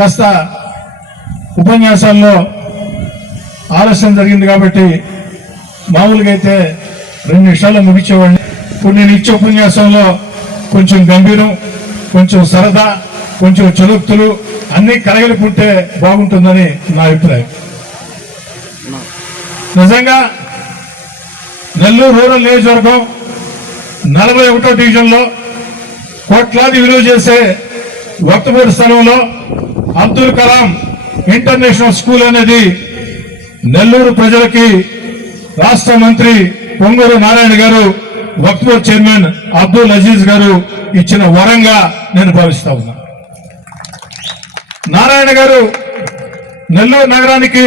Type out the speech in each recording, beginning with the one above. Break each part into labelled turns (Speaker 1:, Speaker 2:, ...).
Speaker 1: కాస్త ఉపన్యాసాల్లో ఆలస్యం జరిగింది కాబట్టి మామూలుగా అయితే రెండు నిమిషాల్లో ముగించేవాడిని. ఇప్పుడు నేను ఇచ్చే ఉపన్యాసంలో కొంచెం గంభీరం కొంచెం సరదా కొంచెం చదువుతులు అన్నీ కలగలిపుంటే బాగుంటుందని నా అభిప్రాయం. నిజంగా నెల్లూరు రూరల్ నియోజకవర్గం నలభై ఒకటో డివిజన్లో కోట్లాది విలువ చేసే వర్తమూడి స్థలంలో అబ్దుల్ కలాం ఇంటర్నేషనల్ స్కూల్ అనేది నెల్లూరు ప్రజలకి రాష్ట్ర మంత్రి పొంగూరు నారాయణ గారు వక్ఫ్ చైర్మన్ అబ్దుల్ అజీజ్ గారు ఇచ్చిన వరంగా నేను భావిస్తా ఉన్నా. నారాయణ గారు నెల్లూరు నగరానికి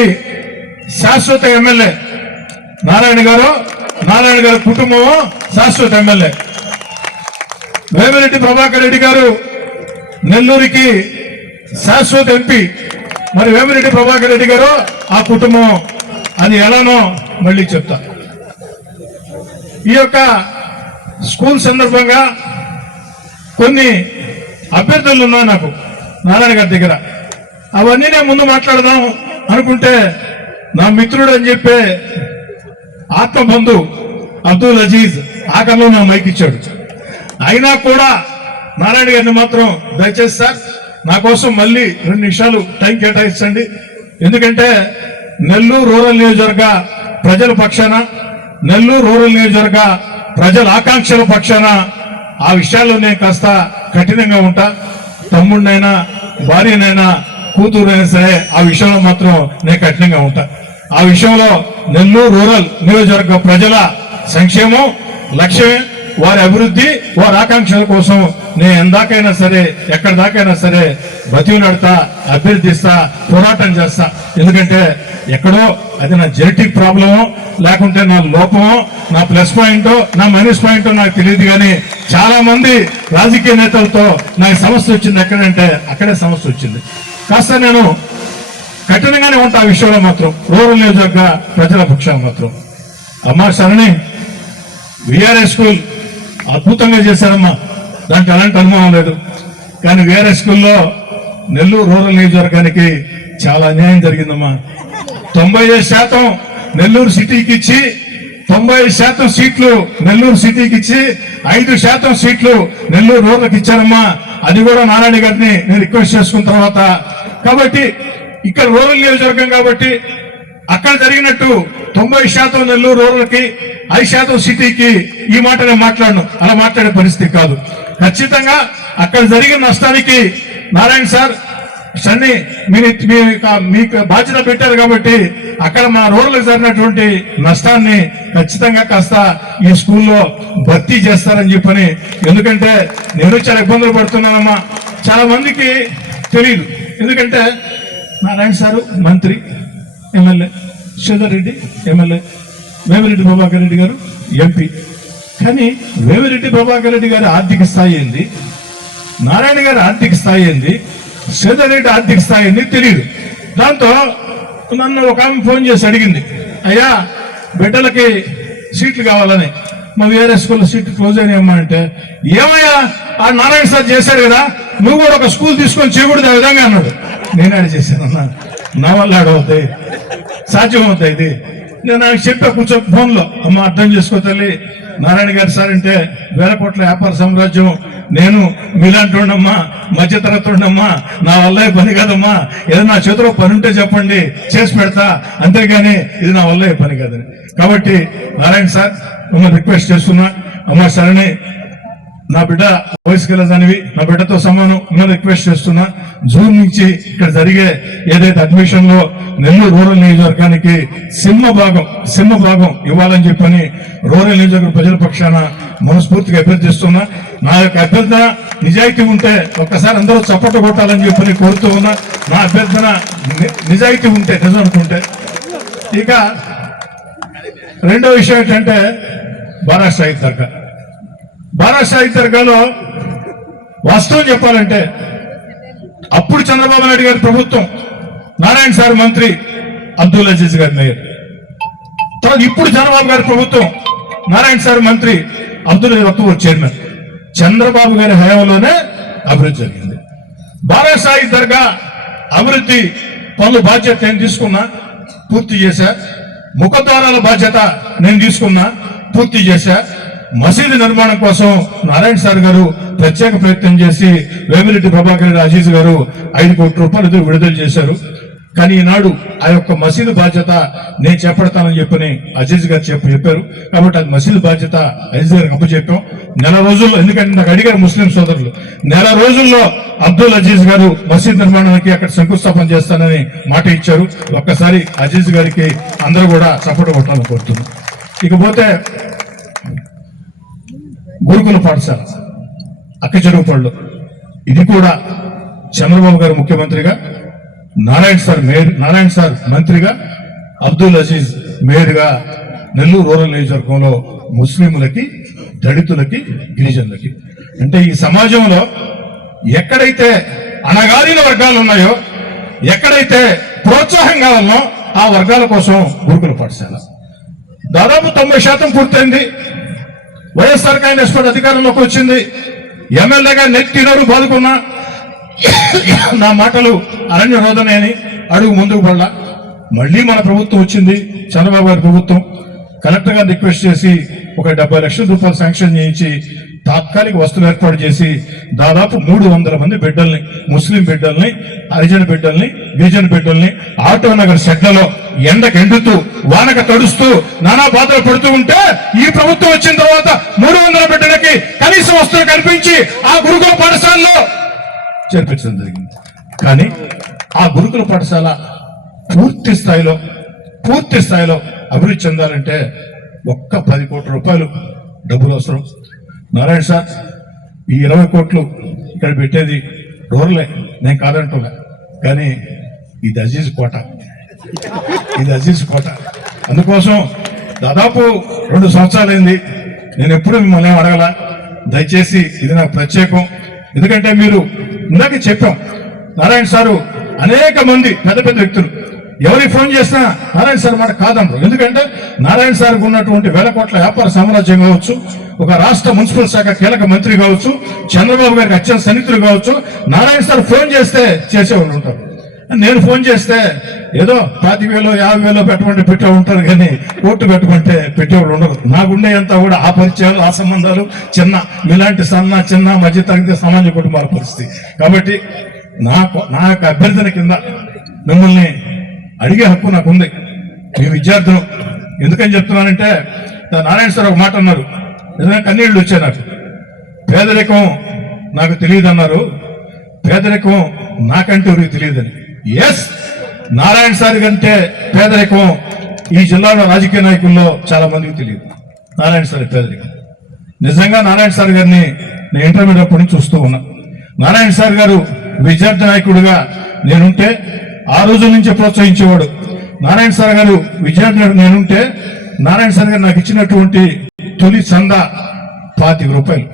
Speaker 1: శాశ్వత ఎమ్మెల్యే. నారాయణ గారు నారాయణ గారి కుటుంబం శాశ్వత ఎమ్మెల్యే. వేమిరెడ్డి ప్రభాకర్ రెడ్డి గారు నెల్లూరికి శాశ్వత ఎంపీ మరి వేమిరెడ్డి ప్రభాకర్ రెడ్డి గారు ఆ కుటుంబం అది ఎలానో మళ్ళీ చెప్తా. ఈ యొక్క స్కూల్ సందర్భంగా కొన్ని అభ్యర్థులు ఉన్నాయి నాకు నారాయణ గారి దగ్గర. అవన్నీ నేను ముందు మాట్లాడదాం అనుకుంటే నా మిత్రుడు అని చెప్పే ఆత్మబంధు అబ్దుల్ అజీజ్ ఆఖరిలో నా మైక్ ఇచ్చాడు. అయినా కూడా నారాయణ గారిని మాత్రం దయచేసి సార్ నా కోసం మళ్ళీ రెండు నిమిషాలు టైం కేటాయించండి. ఎందుకంటే నెల్లూరు రూరల్ నియోజకవర్గ ప్రజల పక్షాన నెల్లూరు రూరల్ నియోజకవర్గ ప్రజల ఆకాంక్షల పక్షాన ఆ విషయాల్లో నేను కాస్త కఠినంగా ఉంటా. తమ్ముడినైనా భార్యనైనా కూతురునైనా సరే ఆ విషయంలో మాత్రం నేను కఠినంగా ఉంటా. ఆ విషయంలో నెల్లూరు రూరల్ నియోజకవర్గ ప్రజల సంక్షేమం లక్ష్యమే. వారి అభివృద్ధి వారి ఆకాంక్షల కోసం నేను ఎందాకైనా సరే ఎక్కడి దాకైనా సరే బతిలాడతా అభ్యర్థిస్తా పోరాటం చేస్తా. ఎందుకంటే ఎక్కడో అది నా జెనెటిక్ ప్రాబ్లమో లేకుంటే నా లోపమో నా ప్లస్ పాయింటో నా మైనస్ పాయింటో నాకు తెలియదు కానీ చాలా మంది రాజకీయ నేతలతో నాకు సమస్య వచ్చింది ఎక్కడంటే అక్కడే సమస్య వచ్చింది. కాస్త నేను కఠినంగానే ఉంటా ఆ విషయంలో మాత్రం. రూరల్ నియోజకవర్గ ప్రజల పక్షాన మాత్రం. అమ్మా సరణి విఆర్ఎస్ స్కూల్ అద్భుతంగా చేశారమ్మా. దానికి ఎలాంటి అనుమానం లేదు. కానీ వేరే స్కూల్లో నెల్లూరు రూరల్ నియోజకవర్గానికి చాలా అన్యాయం జరిగిందమ్మా. తొంభై ఐదు శాతం నెల్లూరు సిటీకి ఇచ్చి తొంభై శాతం సీట్లు నెల్లూరు సిటీకి ఇచ్చి ఐదు శాతం సీట్లు నెల్లూరు రూరల్కి ఇచ్చారమ్మా. అది కూడా నారాయణ గారిని నేను రిక్వెస్ట్ చేసుకున్న తర్వాత. కాబట్టి ఇక్కడ రూరల్ నియోజకవర్గం కాబట్టి అక్కడ జరిగినట్టు తొంభై శాతం నెల్లూరు రూరల్కి ఐదు శాతం సిటీకి ఈ మాట నేను మాట్లాడను. అలా మాట్లాడే పరిస్థితి కాదు. ఖచ్చితంగా అక్కడ జరిగిన నష్టానికి నారాయణ సార్ సన్ని మీరు మీకు బాధ్యత పెట్టారు కాబట్టి అక్కడ మా రోడ్లకు జరిగినటువంటి నష్టాన్ని ఖచ్చితంగా కాస్త ఈ స్కూల్లో భర్తీ చేస్తారని చెప్పని ఎందుకంటే నేను చాలా ఇబ్బందులు పడుతున్నానమ్మా. చాలా మందికి తెలియదు ఎందుకంటే నారాయణ సారు మంత్రి. MLA Sridhar Reddy MLA Vemireddy Prabhakar Reddy garu MP కానీ వేమిరెడ్డి ప్రభాకర్ రెడ్డి గారి ఆర్థిక స్థాయి ఏంది? నారాయణ గారి ఆర్థిక స్థాయి ఏంది? శ్రీధర్ రెడ్డి ఆర్థిక స్థాయి ఏంది తెలియదు దాంతో నన్ను ఒక ఆమె ఫోన్ చేసి అడిగింది అయ్యా బిడ్డలకి సీట్లు కావాలని మా వేరే స్కూల్లో సీట్లు క్లోజ్ అయినాయమ్మా అంటే ఏమయ్యా ఆ నారాయణ సార్ చేశాడు కదా నువ్వు కూడా ఒక స్కూల్ తీసుకొని చేయకూడదు ఆ విధంగా అన్నాడు. నేనే చేశాను అన్నా నా వల్ల ఆడవుతాయి సాధ్యం అవుతాయి ఇది నేను నాకు చెప్పా కూర్చో ఫోన్లో. అమ్మ అర్థం చేసుకో తల్లి. నారాయణ గారు సార్ అంటే వేల కోట్ల వ్యాపార సామ్రాజ్యం. నేను మీలాంటి ఉండమ్మా మధ్యతరగతి ఉండమ్మా నా వల్ల పని కాదమ్మా. ఏదో నా చేతిలో పని ఉంటే చెప్పండి చేసి పెడతా. అంతేగాని ఇది నా వల్ల పని కాదని. కాబట్టి నారాయణ సార్ మిమ్మల్ని రిక్వెస్ట్ చేస్తున్నా. అమ్మా సరే నా బిడ్డ వయసు గలదానివి నా బిడ్డతో సమానం నేను రిక్వెస్ట్ చేస్తున్నా. జూన్ నుంచి ఇక్కడ జరిగే ఏదైతే అడ్మిషన్లో నెల్లూరు రూరల్ నియోజకవర్గానికి సింహ భాగం సింహ భాగం ఇవ్వాలని చెప్పని రూరల్ నియోజకవర్గ ప్రజల పక్షాన మనస్ఫూర్తిగా అభ్యర్థిస్తున్నా. నా యొక్క అభ్యర్థన నిజాయితీ ఉంటే ఒక్కసారి అందరూ చప్పట కొట్టాలని చెప్పని కోరుతూ ఉన్నా. నా అభ్యర్థన నిజాయితీ ఉంటే నిజం అనుకుంటే. ఇక రెండో విషయం ఏంటంటే బారా సాహిత్య బారా సాహిత్య దర్గాలో వాస్తవం చెప్పాలంటే అప్పుడు చంద్రబాబు నాయుడు గారి ప్రభుత్వం నారాయణ సార్ మంత్రి అబ్దుల్ అజీజ్ గారి మేయర్. తర్వాత ఇప్పుడు చంద్రబాబు గారి ప్రభుత్వం నారాయణ సార్ మంత్రి అబ్దుల్ అక్బర్ చైర్మన్. చంద్రబాబు గారి హయాంలోనే అభివృద్ధి జరిగింది. బారా దర్గా అభివృద్ధి పనుల బాధ్యత నేను తీసుకున్నా పూర్తి చేశా. ముఖద్వారాల బాధ్యత నేను తీసుకున్నా పూర్తి చేశా. మసీదు నిర్మాణం కోసం నారాయణ సార్ గారు ప్రత్యేక ప్రయత్నం చేసి వేమిరెడ్డి ప్రభాకర్ రెడ్డి అజీజ్ గారు ఐదు కోట్ల రూపాయలు విడుదల చేశారు. కానీ ఈనాడు ఆ యొక్క మసీదు బాధ్యత నేను చేపడతానని చెప్పని అజీజ్ గారు చెప్పి చెప్పారు. కాబట్టి అది మసీదు బాధ్యత అజీజ్ గారికి అప్పచెప్పాం. నెల రోజుల్లో ఎందుకంటే నాకు అడిగారు ముస్లిం సోదరులు నెల రోజుల్లో అబ్దుల్ అజీజ్ గారు మసీద్ నిర్మాణానికి అక్కడ శంకుస్థాపన చేస్తానని మాట ఇచ్చారు. ఒక్కసారి అజీజ్ గారికి అందరూ కూడా సపోర్ట్ కొట్టాలని కోరుతున్నాం. ఇకపోతే గురుకుల పాఠశాల అక్క చెరువు పళ్ళు. ఇది కూడా చంద్రబాబు గారు ముఖ్యమంత్రిగా Narayana sir mayor Narayana sir మంత్రిగా అబ్దుల్ అజీజ్ మేయర్గా నెల్లూరు రూరల్ నియోజకవర్గంలో ముస్లింలకి దళితులకి గిరిజనులకి. అంటే ఈ సమాజంలో ఎక్కడైతే అణగారిన వర్గాలు ఉన్నాయో ఎక్కడైతే ప్రోత్సాహం కావాలనో ఆ వర్గాల కోసం గురుకుల పాఠశాల. దాదాపు తొంభై శాతం పూర్తయింది. వైఎస్ఆర్ కాంగ్రెస్ పార్టీ అధికారంలోకి వచ్చింది. ఎమ్మెల్యేగా నెత్తినరు బాదుకున్నా నా మాటలు అరణ్య రోదనే అని అడుగు ముందుకు పడలా. మళ్ళీ మన ప్రభుత్వం వచ్చింది చంద్రబాబు గారి ప్రభుత్వం. కలెక్టర్ గారు రిక్వెస్ట్ చేసి ఒక డెబ్బై లక్షల రూపాయలు శాంక్షన్ చేయించి తాత్కాలిక వస్తువులు ఏర్పాటు చేసి దాదాపు మూడు వందల మంది బిడ్డల్ని ముస్లిం బిడ్డల్ని హరిజన బిడ్డల్ని గిరిజన బిడ్డల్ని ఆటో నగర్ షెడ్లలో ఎండకు ఎండుతూ వానక తడుస్తూ నానా బాధలు పడుతూ ఉంటే ఈ ప్రభుత్వం వచ్చిన తర్వాత మూడు వందల బిడ్డలకి కనీస వస్తువులు కల్పించి ఆ గురుకుల పాఠశాలలో చేర్పించడం జరిగింది. కానీ ఆ గురుకుల పాఠశాల పూర్తి స్థాయిలో పూర్తి స్థాయిలో అభివృద్ధి చెందాలంటే ఒక్క పది కోట్ల రూపాయలు డబ్బులు అవసరం. నారాయణ సార్ ఈ ఇరవై కోట్లు ఇక్కడ పెట్టేది డోర్లే. నేను కాదంటున్నా. కానీ ఇది అజీజ్ కోట. ఇది అజీజ్ కోట. అందుకోసం దాదాపు రెండు సంవత్సరాలైంది. నేను ఎప్పుడు మిమ్మల్ని ఏం అడగల? దయచేసి ఇది నాకు ప్రత్యేకం. ఎందుకంటే మీరు ఇందాక చెప్పాం నారాయణ సారు అనేక మంది పెద్ద పెద్ద వ్యక్తులు. ఎవరికి ఫోన్ చేసినా నారాయణ సార్ మాట కాదనరు ఎందుకంటే నారాయణ సార్కు ఉన్నటువంటి వేల కోట్ల వ్యాపార సామ్రాజ్యం కావచ్చు ఒక రాష్ట్ర మున్సిపల్ శాఖ కీలక మంత్రి కావచ్చు చంద్రబాబు గారికి అత్యంత సన్నిహితులు కావచ్చు నారాయణ సార్ ఫోన్ చేస్తే చేసేవాళ్ళు ఉంటారు. నేను ఫోన్ చేస్తే ఏదో పాతిక వేలో యాభై వేలో పెట్టమంటే పెట్టే ఉంటారు కానీ ఓటు పెట్టమంటే పెట్టేవాళ్ళు ఉండరు. నాకుండేంతా కూడా ఆ పరిచయాలు ఆ సంబంధాలు చిన్న మీలాంటి సన్న చిన్న మధ్య తగ్గితే సామాన్య కుటుంబాల పరిస్థితి. కాబట్టి నాకు నా యొక్క అభ్యర్థన కింద మిమ్మల్ని అడిగే హక్కు నాకు ఉంది. మీ విద్యార్థులు ఎందుకని చెప్తున్నానంటే నారాయణ సార్ ఒక మాట అన్నారు. నిజంగా కన్నీళ్ళు వచ్చాయి నాకు. పేదరికం నాకు తెలియదు అన్నారు పేదరికం నాకంటే ఎవరికి తెలియదని. ఎస్ నారాయణ సార్ కంటే పేదరికం ఈ జిల్లాలో రాజకీయ నాయకుల్లో చాలా మందికి తెలియదు. నారాయణ సార్ పేదరికం. నిజంగా నారాయణ సార్ గారిని నేను ఇంటర్మీడియట్ అప్పటి నుంచి చూస్తూ ఉన్నా. నారాయణ సార్ గారు విద్యార్థి నాయకుడిగా నేనుంటే ఆ రోజుల నుంచి ప్రోత్సహించేవాడు. నారాయణ సార్ గారు విద్యార్థి నేనుంటే నారాయణ సార్ గారు నాకు ఇచ్చినటువంటి తొలి చందా పాతిక రూపాయలు.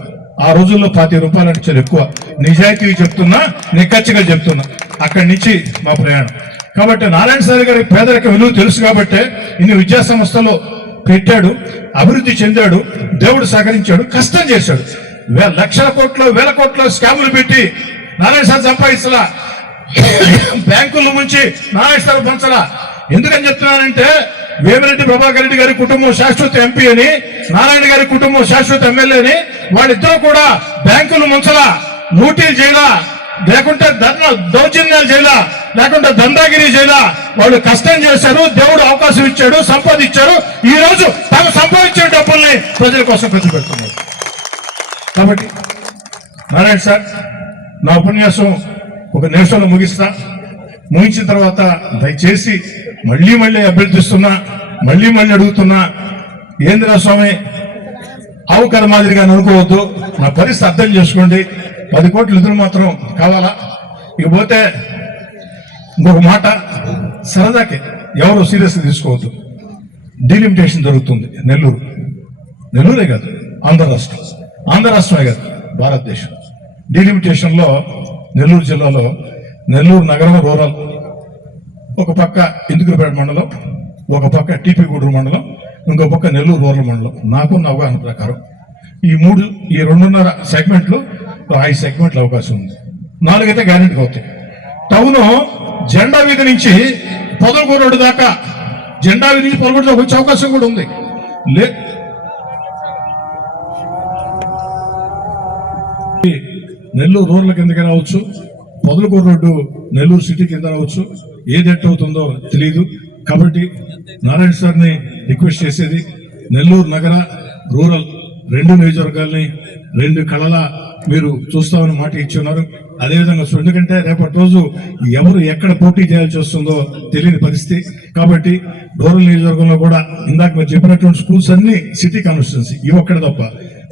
Speaker 1: ఆ రోజుల్లో పాతిక రూపాయలు అంటే చాలా ఎక్కువ. నిజాయితీగా చెప్తున్నా నిక్కచ్చిగా చెప్తున్నా. అక్కడి నుంచి మా ప్రయాణం. కాబట్టి నారాయణ సార్ గారి పేదరిక విలువ తెలుసు కాబట్టే ఇన్ని విద్యా సంస్థలో పెట్టాడు అభివృద్ధి చెందాడు దేవుడు సహకరించాడు కష్టం చేశాడు. లక్షల కోట్లు వేల కోట్ల స్కాములు పెట్టి నారాయణ సార్ సంపాదించలా బ్యాంకుల నుంచి నారాయణ సార్ పంచలా. ఎందుకని చెప్తున్నానంటే వేమిరెడ్డి ప్రభాకర్ రెడ్డి గారి కుటుంబం శాశ్వత ఎంపీ అని నారాయణ గారి కుటుంబం శాశ్వత ఎమ్మెల్యే అని వాళ్ళిద్దరూ కూడా బ్యాంకులు ముంచలా లూటీలు చేయలా లేకుంటే ధర్నా దౌర్జన్యాలు చేయలా లేకుంటే దందాగిరి చేయలా వాళ్ళు కష్టం చేశారు దేవుడు అవకాశం ఇచ్చాడు సంపాదించారు. ఈ రోజు తాము సంపాదించిన డబ్బుల్ని ప్రజల కోసం ఖర్చు పెడుతున్నారు. కాబట్టి నారాయణ సార్ నా ఉపన్యాసం ఒక నిమిషంలో ముగిస్తా. ముగించిన తర్వాత దయచేసి మళ్ళీ మళ్ళీ అభ్యర్థిస్తున్నా మళ్ళీ మళ్ళీ అడుగుతున్నా ఏంద్రా స్వామి ఆవు కథ మాదిరిగా అనుకోవద్దు. నా పరిస్థితి అర్థం చేసుకోండి. పది కోట్ల నిధులు మాత్రం కావాలా? ఇకపోతే ఇంకొక మాట సరదాకి ఎవరు సీరియస్ తీసుకోవద్దు. డీలిమిటేషన్ జరుగుతుంది నెల్లూరు. నెల్లూరే కాదు ఆంధ్ర రాష్ట్రం. ఆంధ్ర రాష్ట్రమే కాదు భారతదేశం. డీలిమిటేషన్లో నెల్లూరు జిల్లాలో నెల్లూరు నగరం రూరల్. ఒక పక్క ఇందుకుపేట మండలం ఒక పక్క టీపీ గూడూరు మండలం ఇంకో పక్క నెల్లూరు రూరల్ మండలం. నాకున్న అవగాహన ప్రకారం ఈ మూడు ఈ రెండున్నర సెగ్మెంట్లు ఐదు సెగ్మెంట్ల అవకాశం ఉంది. నాలుగైతే గ్యారెంటీ అవుతాయి. టౌన్ జెండా వీధి నుంచి పొదలకూరు రోడ్డు దాకా జెండా వీధి నుంచి పొదలకూరు దాకా వచ్చే అవకాశం కూడా ఉంది. లే నెల్లూరు రూరల్ కిందకి రావచ్చు పొదలకూరు రోడ్డు నెల్లూరు సిటీ కింద రావచ్చు. ఏది ఎట్ అవుతుందో తెలియదు కాబట్టి నారాయణ సార్ని రిక్వెస్ట్ చేసేది నెల్లూరు నగర రూరల్ రెండు నియోజకవర్గాల్ని రెండు కళల మీరు చూస్తామని మాట ఇచ్చి ఉన్నారు. అదేవిధంగా ఎందుకంటే రేపటి రోజు ఎవరు ఎక్కడ పోటీ చేయాల్సి వస్తుందో తెలియని పరిస్థితి. కాబట్టి రూరల్ నియోజకవర్గంలో కూడా ఇందాక మీరు చెప్పినటువంటి స్కూల్స్ అన్ని సిటీ కాన్స్టిట్యున్సీ ఇవి తప్ప.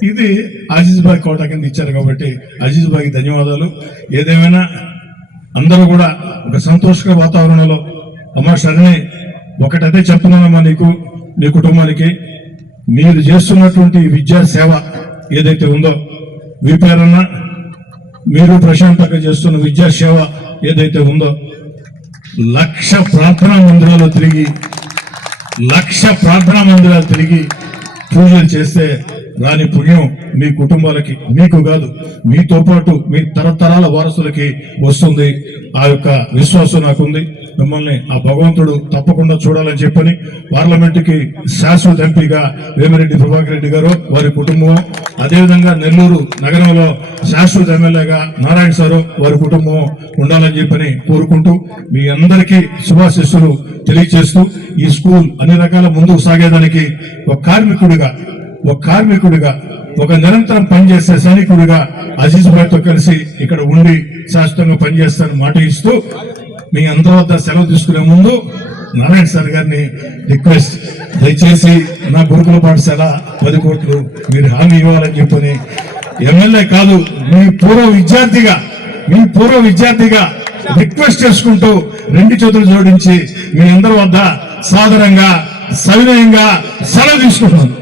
Speaker 1: ఇది ఆజీజ్ బాయ్ కోట కింద ఇచ్చారు కాబట్టి ఆజీజ్ బాయ్కి ధన్యవాదాలు. ఏదేమైనా అందరూ కూడా ఒక సంతోషకర వాతావరణంలో అమ్మ సరే ఒకటైతే చెప్తున్నానమ్మా నీకు నీ కుటుంబానికి. మీరు చేస్తున్నటువంటి విద్యా సేవ ఏదైతే ఉందో మీ పేరన్నా మీరు ప్రశాంతంగా చేస్తున్న విద్యా సేవ ఏదైతే ఉందో లక్ష ప్రార్థనా మందిరాలు తిరిగి లక్ష ప్రార్థనా మందిరాలు తిరిగి పూజలు చేస్తే దాని పుణ్యం మీ కుటుంబాలకి మీకు కాదు మీతో పాటు మీ తరతరాల వారసులకి వస్తుంది. ఆ యొక్క విశ్వాసం నాకుంది. మిమ్మల్ని ఆ భగవంతుడు తప్పకుండా చూడాలని చెప్పని పార్లమెంటుకి శాశ్వత ఎంపీగా వేమిరెడ్డి ప్రభాకర్ రెడ్డి గారు వారి కుటుంబం అదేవిధంగా నెల్లూరు నగరంలో శాశ్వత ఎమ్మెల్యేగా నారాయణ సారు వారి కుటుంబం ఉండాలని చెప్పని కోరుకుంటూ మీ అందరికీ శుభాశిస్సులు తెలియజేస్తూ ఈ స్కూల్ అన్ని రకాల ముందుకు సాగేదానికి ఒక కార్మికుడిగా ఒక కార్మికుడిగా ఒక నిరంతరం పనిచేసే సైనికుడిగా అజీజ్ భాయ్తో కలిసి ఇక్కడ ఉండి శాశ్వతంగా పనిచేస్తానని మాట ఇస్తూ మీ అందరి వద్ద సెలవు తీసుకునే ముందు నారాయణ సార్ గారిని రిక్వెస్ట్ దయచేసి నా గురుకుల పాఠశాల పది కోట్లు మీరు హామీ ఇవ్వాలని చెప్పని ఎమ్మెల్యే కాదు మీ పూర్వ విద్యార్థిగా మీ పూర్వ విద్యార్థిగా రిక్వెస్ట్ చేసుకుంటూ రెండు చేతులు జోడించి మీ అందరి వద్ద సాధారణంగా సవినయంగా సెలవు తీసుకుంటున్నాను.